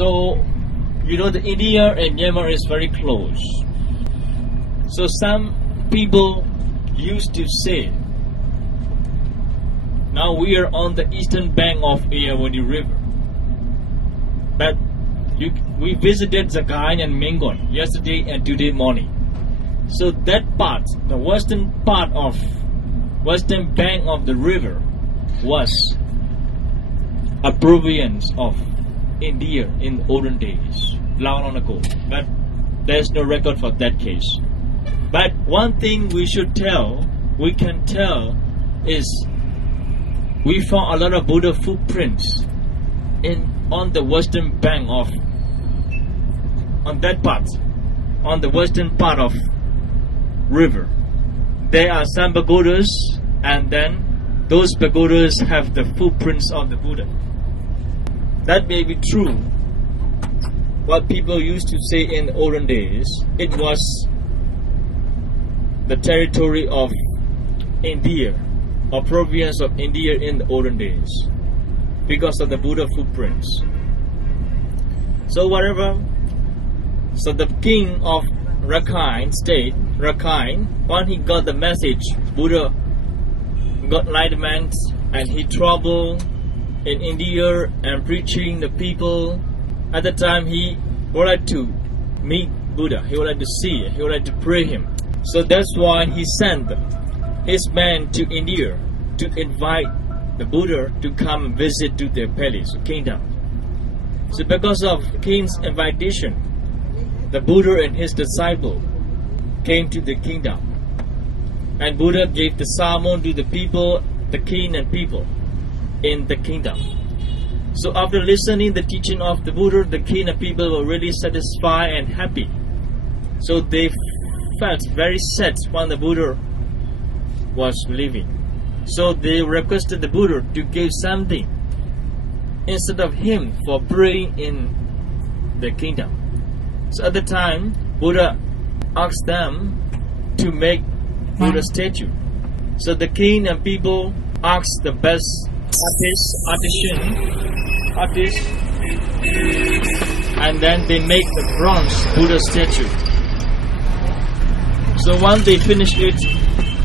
So, you know, the India and Myanmar is very close. So some people used to say, now we are on the eastern bank of Irrawaddy River. But we visited Zagai and Mengon yesterday and today morning. So that part, the western part of western bank of the river was a province of India in olden days, long ago. But there's no record for that case. But one thing we can tell is we found a lot of Buddha footprints on the western bank of, on the western part of river. There are some pagodas, and then those pagodas have the footprints of the Buddha. That may be true. What people used to say in the olden days, it was the territory of India, or province of India in the olden days, because of the Buddha footprints. So so the king of Rakhine state, when he got the message, Buddha got enlightenment, and he traveled in India and preaching the people. At the time, he wanted to meet Buddha, he wanted to see, he wanted to pray him. So that's why he sent his men to India to invite the Buddha to come and visit to their palace, kingdom. So because of king's invitation, the Buddha and his disciple came to the kingdom, and Buddha gave the sermon to the people, the king and people in the kingdom. So after listening the teaching of the Buddha, the king and people were really satisfied and happy. So they felt very sad when the Buddha was leaving. So they requested the Buddha to give something instead of him for praying in the kingdom. So at the time, Buddha asked them to make Buddha statue. So the king and people asked the best artist, and then they make the bronze Buddha statue. So once they finished it,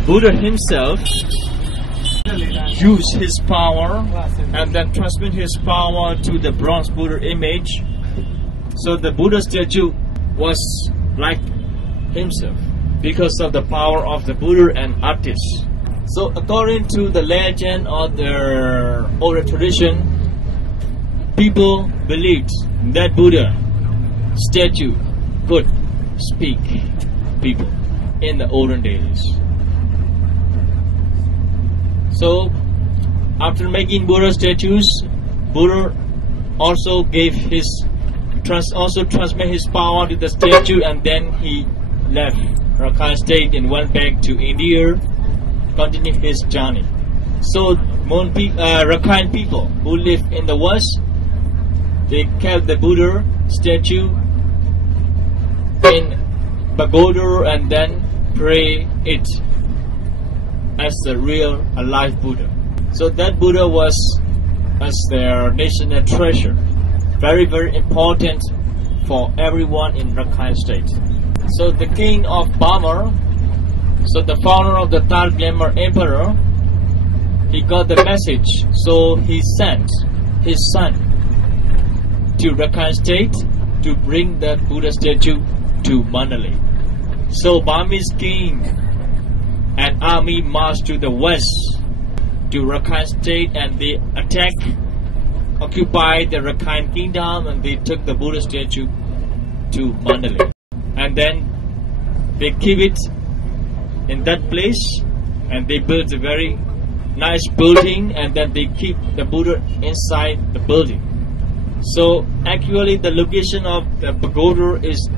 Buddha himself used his power and then transmit his power to the bronze Buddha image. So the Buddha statue was like himself because of the power of the Buddha and artists. So according to the legend or the oral tradition, people believed that Buddha statue could speak people in the olden days. So after making Buddha statues, Buddha also transmit his power to the statue, and then he left Rakhine state and went back to India, continue his journey. So Rakhine people who live in the west, they kept the Buddha statue in pagoda and then pray it as a real alive Buddha. So that Buddha was as their national treasure, very very important for everyone in Rakhine state. So the king of Burma, so the founder of the third Glamour emperor, he got the message, so he sent his son to Rakhine state to bring that Buddha statue to Mandalay. So Burmese king and army marched to the west to Rakhine state, and they occupied the Rakhine kingdom, and they took the Buddha statue to Mandalay, and then they keep it in that place, and they built a very nice building, and then they keep the Buddha inside the building. So actually the location of the pagoda is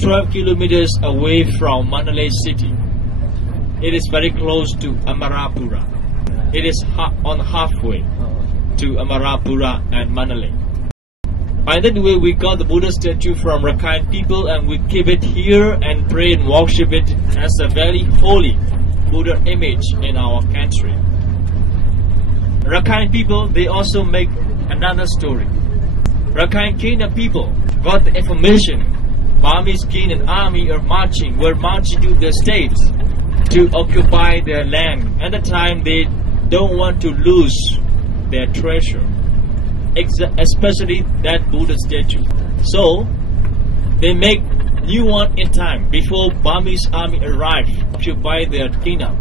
12 kilometers away from Mandalay city. It is very close to Amarapura. It is on halfway to Amarapura and Mandalay. By that way, we got the Buddha statue from Rakhine people, and we keep it here and pray and worship it as a very holy Buddha image in our country. Rakhine people, they also make another story. Rakhine Kingdom people got the information Burmese king and army were marching to the states to occupy their land. At the time, they don't want to lose their treasure, especially that Buddha statue. So they make new one in time before Burmese army arrived to occupy their kingdom,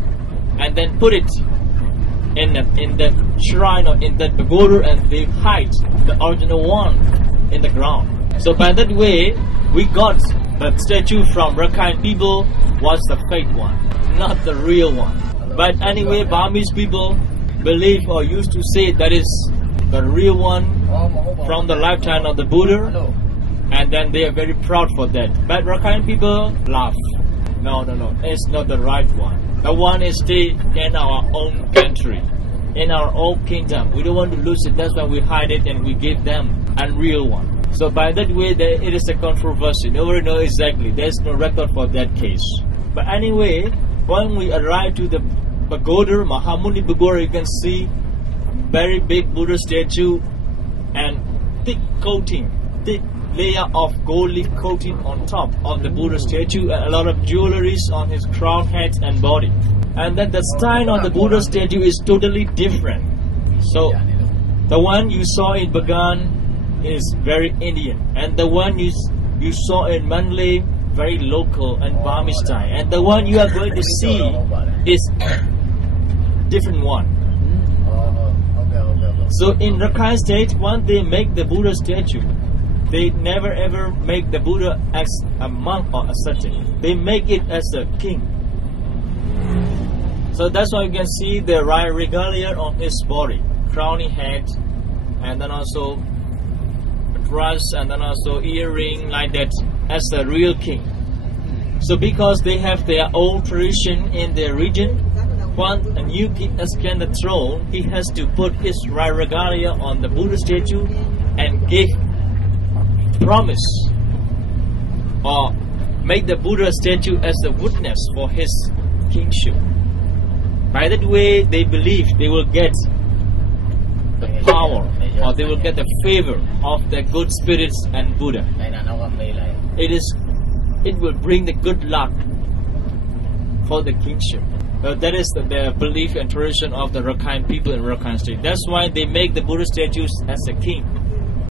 and then put it in the shrine or in that pagoda, and they hide the original one in the ground. So by that way, we got the statue from Rakhine people was the fake one, not the real one. But anyway, Burmese people believe or used to say that is the real one from the lifetime of the Buddha, and then they are very proud for that. But Rakhine people laugh. No, it's not the right one. The one is stay in our own country, in our own kingdom. We don't want to lose it. That's why we hide it and we give them a real one. So by that way, it is a controversy. Nobody knows exactly. There's no record for that case. But anyway, when we arrive to the pagoda, Mahamuni Pagoda, you can see very big Buddha statue and thick layer of gold leaf coating on top of the Buddha statue, and a lot of jewelries on his crown, head and body. And then the style of the Buddha statue is totally different. So the one you saw in Bagan is very Indian, and the one you saw in Manly very local and Burmese style, and the one you are going to see is different one. So in Rakhine state, when they make the Buddha statue, they never ever make the Buddha as a monk or ascetic. They make it as a king. So that's why you can see the regalia on his body, crowning head, and then also dress, and then also earring like that, as a real king. So because they have their own tradition in their region, when a new king ascends the throne, he has to put his regalia on the Buddha statue and give promise or make the Buddha statue as a witness for his kingship. By that way, they believe they will get the power, or they will get the favor of the good spirits and Buddha. It will bring the good luck for the kingship. That is the belief and tradition of the Rakhine people in Rakhine state. That's why they make the Buddha statues as a king.